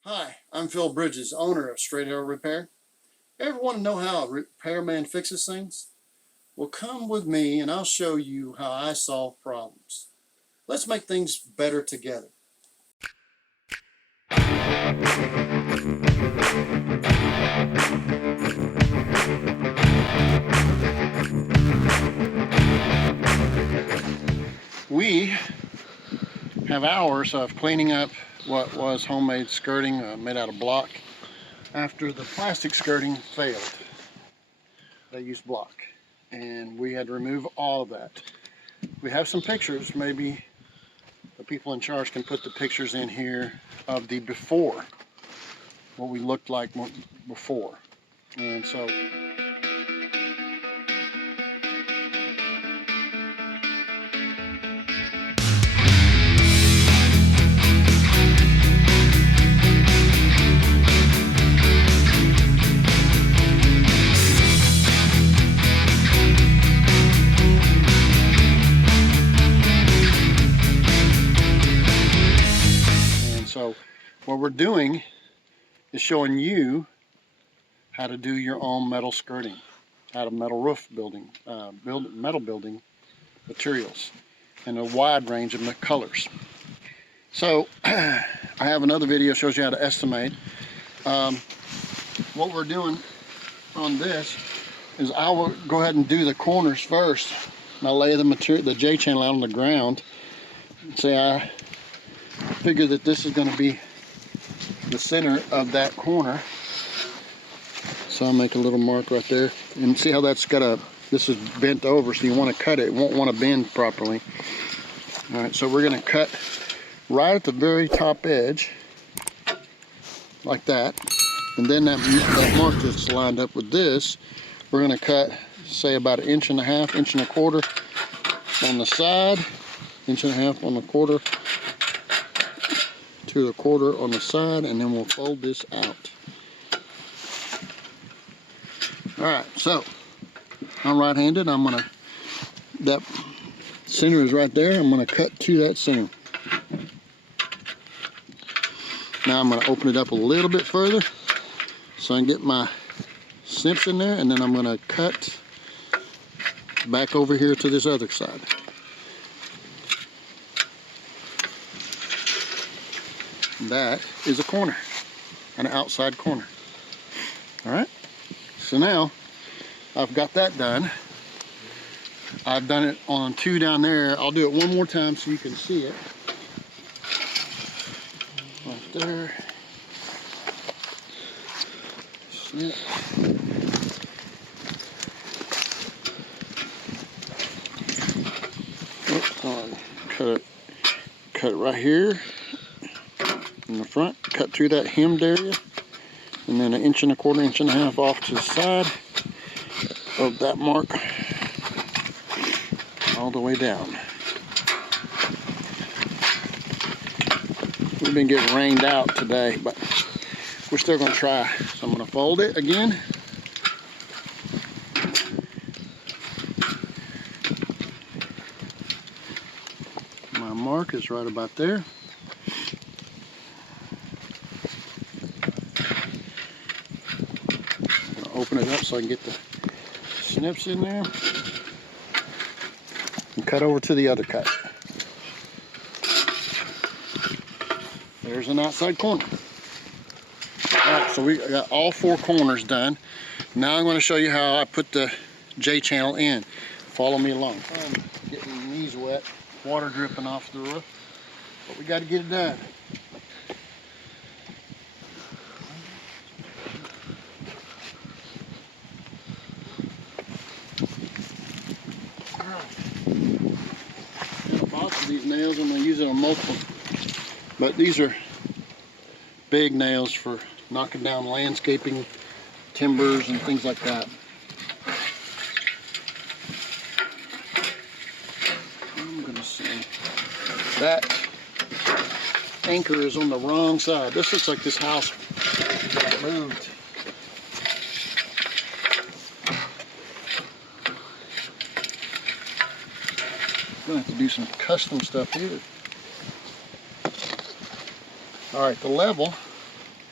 Hi, I'm Phil Bridges, owner of Straight Arrow Repair. Ever want to know how a repairman fixes things? Well, come with me and I'll show you how I solve problems. Let's make things better together. We have hours of cleaning up what was homemade skirting made out of block after the plastic skirting failed. They used block and we had to remove all of that. We have some pictures. Maybe the people in charge can put the pictures in here of the before, what we looked like before. And so what we're doing is showing you how to do your own metal skirting out of metal roof building, metal building materials in a wide range of colors. So I have another video that shows you how to estimate. What we're doing on this is I will go ahead and do the corners first. And I'll lay the material, the J channel out on the ground. Say I figure that this is going to be the center of that corner. So I'll make a little mark right there. And see how that's got this is bent over, so you want to cut it. It won't want to bend properly. Alright, so we're going to cut right at the very top edge, like that. And then that mark that's lined up with this, we're going to cut, say, about 1.5 inches, 1.25 inches on the side, 1.5 inches on the quarter, to the quarter on the side, and then we'll fold this out. Alright, so I'm right-handed. That center is right there. I'm going to cut to that center. Now I'm going to open it up a little bit further so I can get my snips in there, and then I'm going to cut back over here to this other side. That is a corner, an outside corner. Alright, so now I've got that done. I've done it on 2 down there. I'll do it one more time so you can see it. Right there. Snip. Cut it right here in the front. Cut through that hemmed area, and then 1.25 inches, 1.5 inches off to the side of that mark, all the way down. We've been getting rained out today, but we're still going to try. So I'm going to fold it again. My mark is right about there. I'm going to open it up so I can get the snips in there. And cut over to the other cut. There's an outside corner. Alright, so we got all 4 corners done. Now I'm going to show you how I put the J channel in. Follow me along. I'm getting my knees wet, water dripping off the roof, but we got to get it done. Lots of these nails, I'm going to use it on multiple, but these are big nails for knocking down landscaping, timbers, and things like that. I'm going to say that anchor is on the wrong side. This looks like this house got moved. I'm going to have to do some custom stuff here. Alright, the level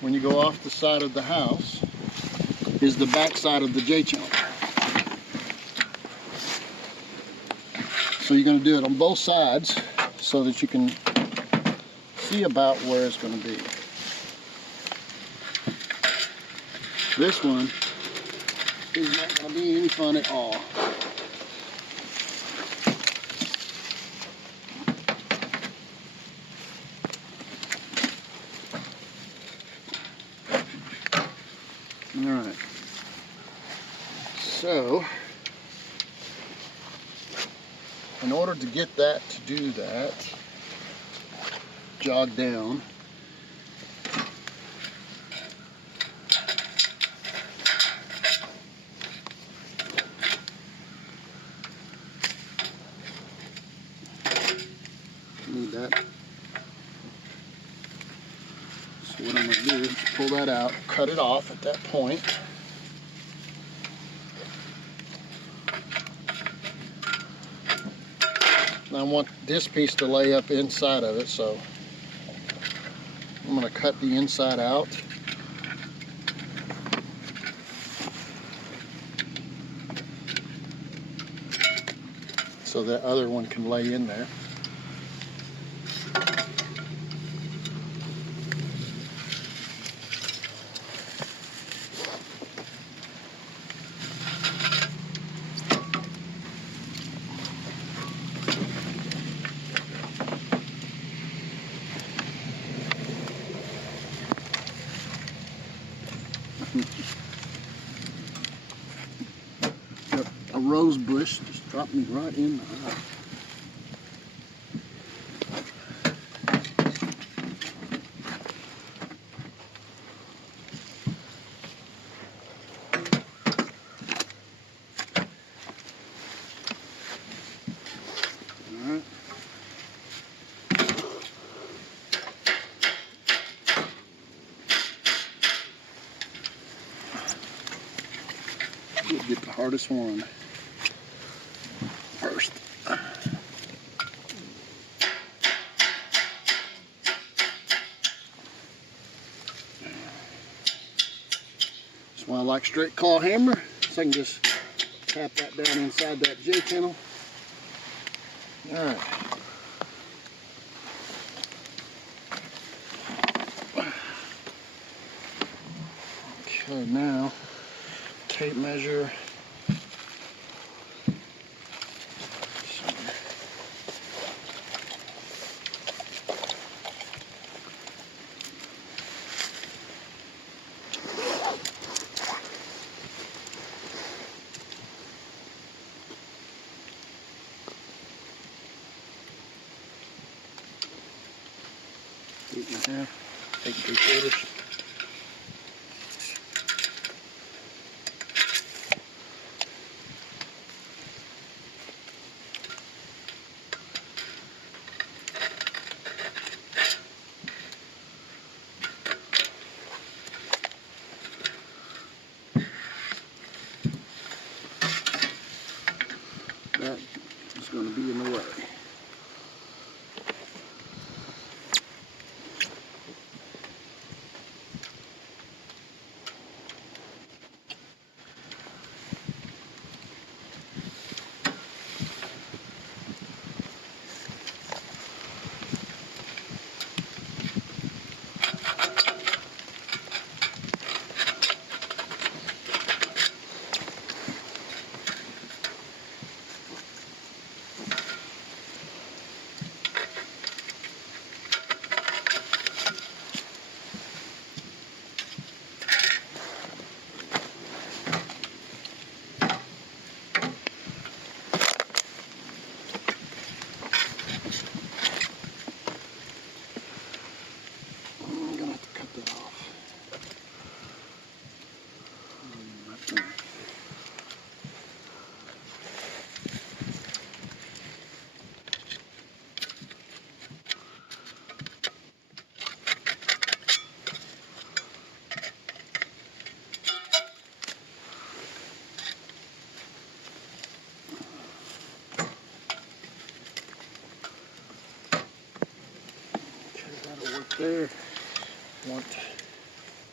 when you go off the side of the house is the back side of the J-channel. So you're going to do it on both sides so that you can see about where it's going to be. This one is not going to be any fun at all. Alright, so in order to get that to do that, jog down, need that. So what I'm going to do is pull that out, cut it off at that point. And I want this piece to lay up inside of it, so I'm going to cut the inside out. So that other one can lay in there. A rose bush just dropped me right in the eye. Alright. We'll get the hardest one first. That's why I like straight claw hammer, so I can just tap that down inside that J-channel. Alright. Okay, now tape measure. Eight and a half, 8 3/4. That is going to be in the way. There, want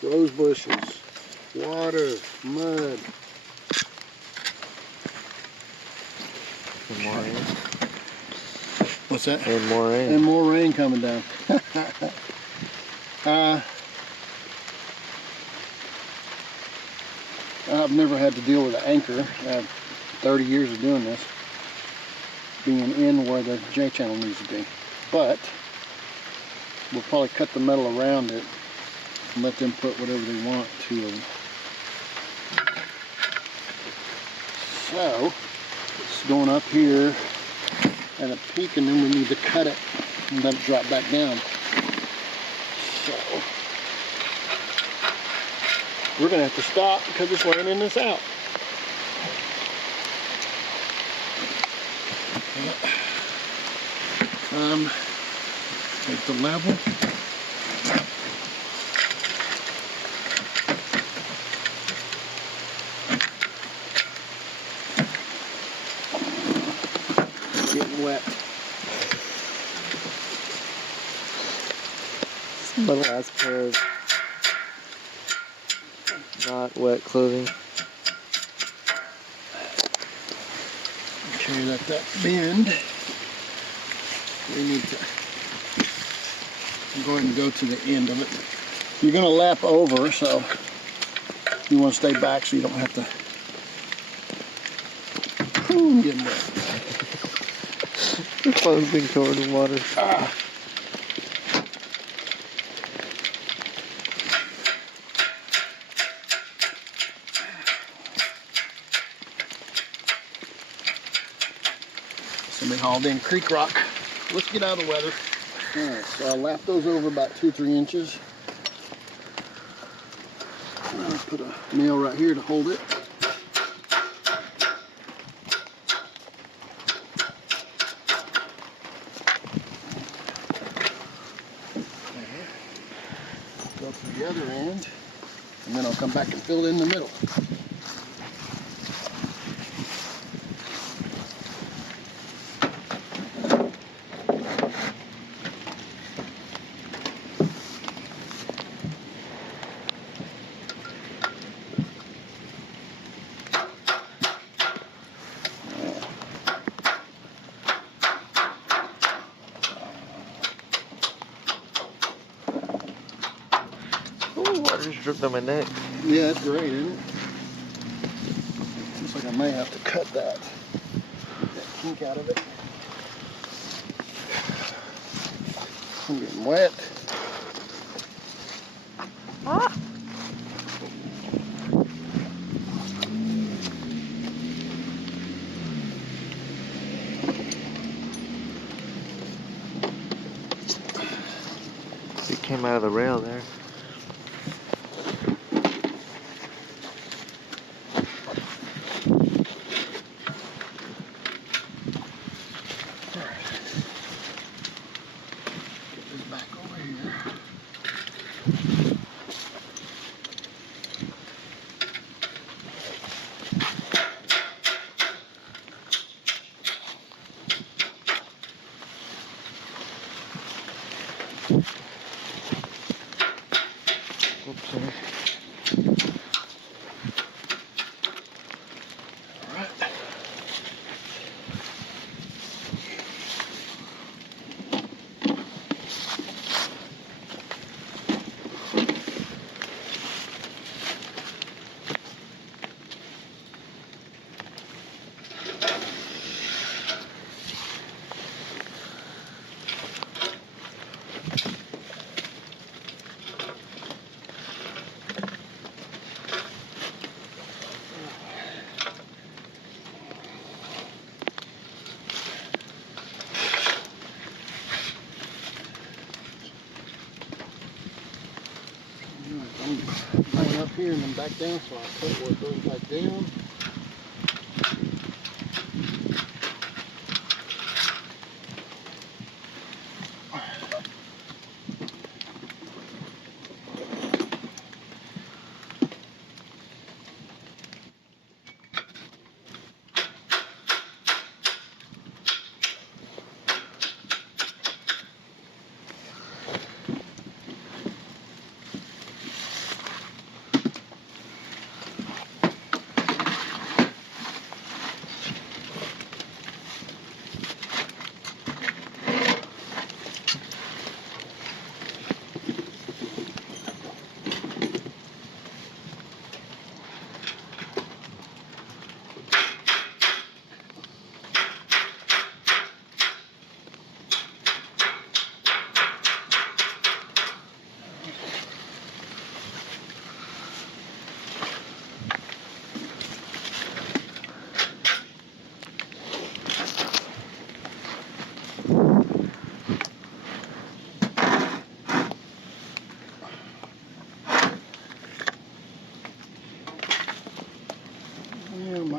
rose bushes, water, mud. And more rain. What's that? And more rain. And more rain coming down. I've never had to deal with an anchor. I have 30 years of doing this, being in where the J-channel needs to be. But we'll probably cut the metal around it and let them put whatever they want to it. So it's going up here at a peak, and then we need to cut it and let it drop back down. So we're gonna have to stop because it's raining this out. Take the level. Getting wet. My last pair of not wet clothing. Okay, let that bend. We need to go ahead and go to the end of it. You're going to lap over, so you want to stay back so you don't have to get wet. The phone's been covered in water. Ah. Somebody hauled in creek rock. Let's get out of the weather. Alright, so I lapped those over about 2-3 inches. I'll put a nail right here to hold it. Go to the other end, and then I'll come back and fill it in the middle. Ooh, water just dripped on my neck. Yeah, it's great, isn't it? Looks like I may have to cut that kink out of it. I'm getting wet. Ah. It came out of the rail there. Back over here. Oops, sorry. All right. I'm going up here and then back down, so I'll cut where it goes back down.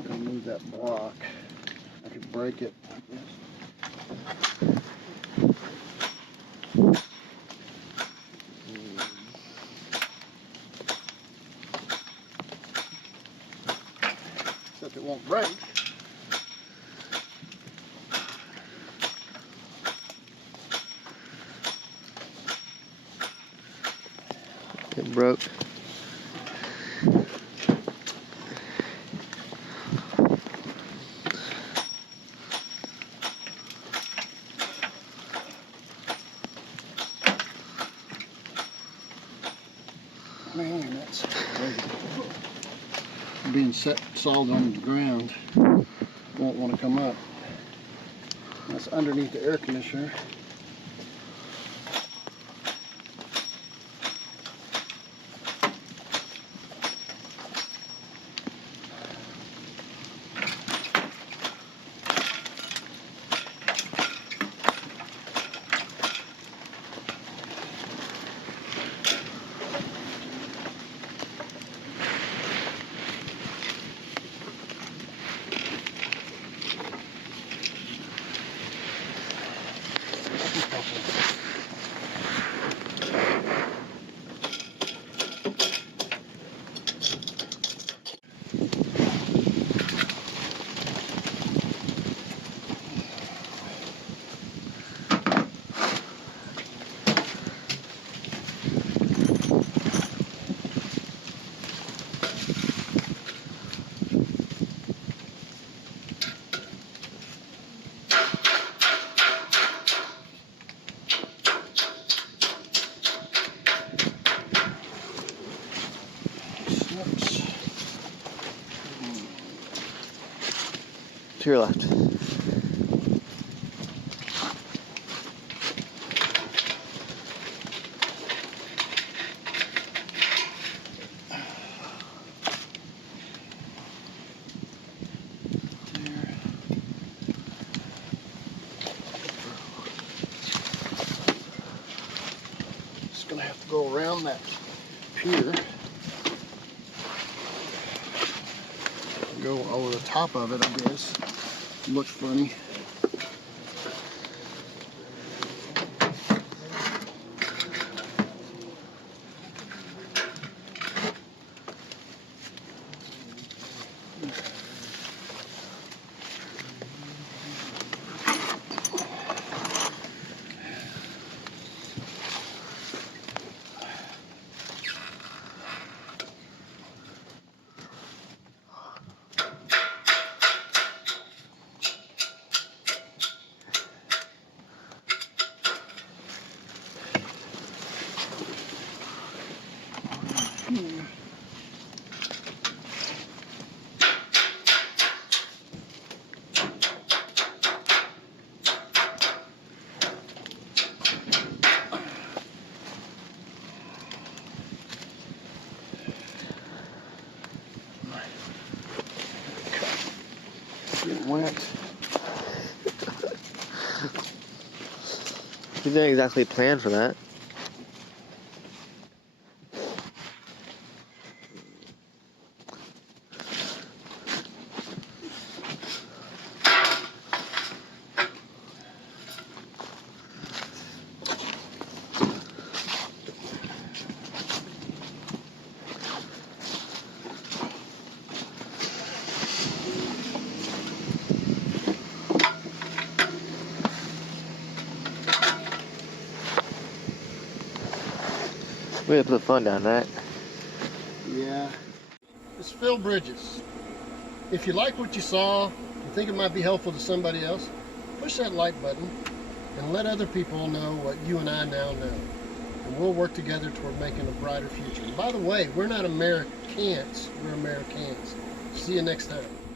not going to move that block. I could break it. Except it won't break. It broke. Man, that's being set solid on the ground. Won't want to come up. That's underneath the air conditioner. To your left. Just gonna have to go around that pier. Go over the top of it, I guess. Looks funny. Getting wet. You didn't exactly plan for that. We had to put fun down, right? Yeah. It's Phil Bridges. If you like what you saw, you think it might be helpful to somebody else, push that like button and let other people know what you and I now know. And we'll work together toward making a brighter future. And by the way, we're not Americans, we're Americans. See you next time.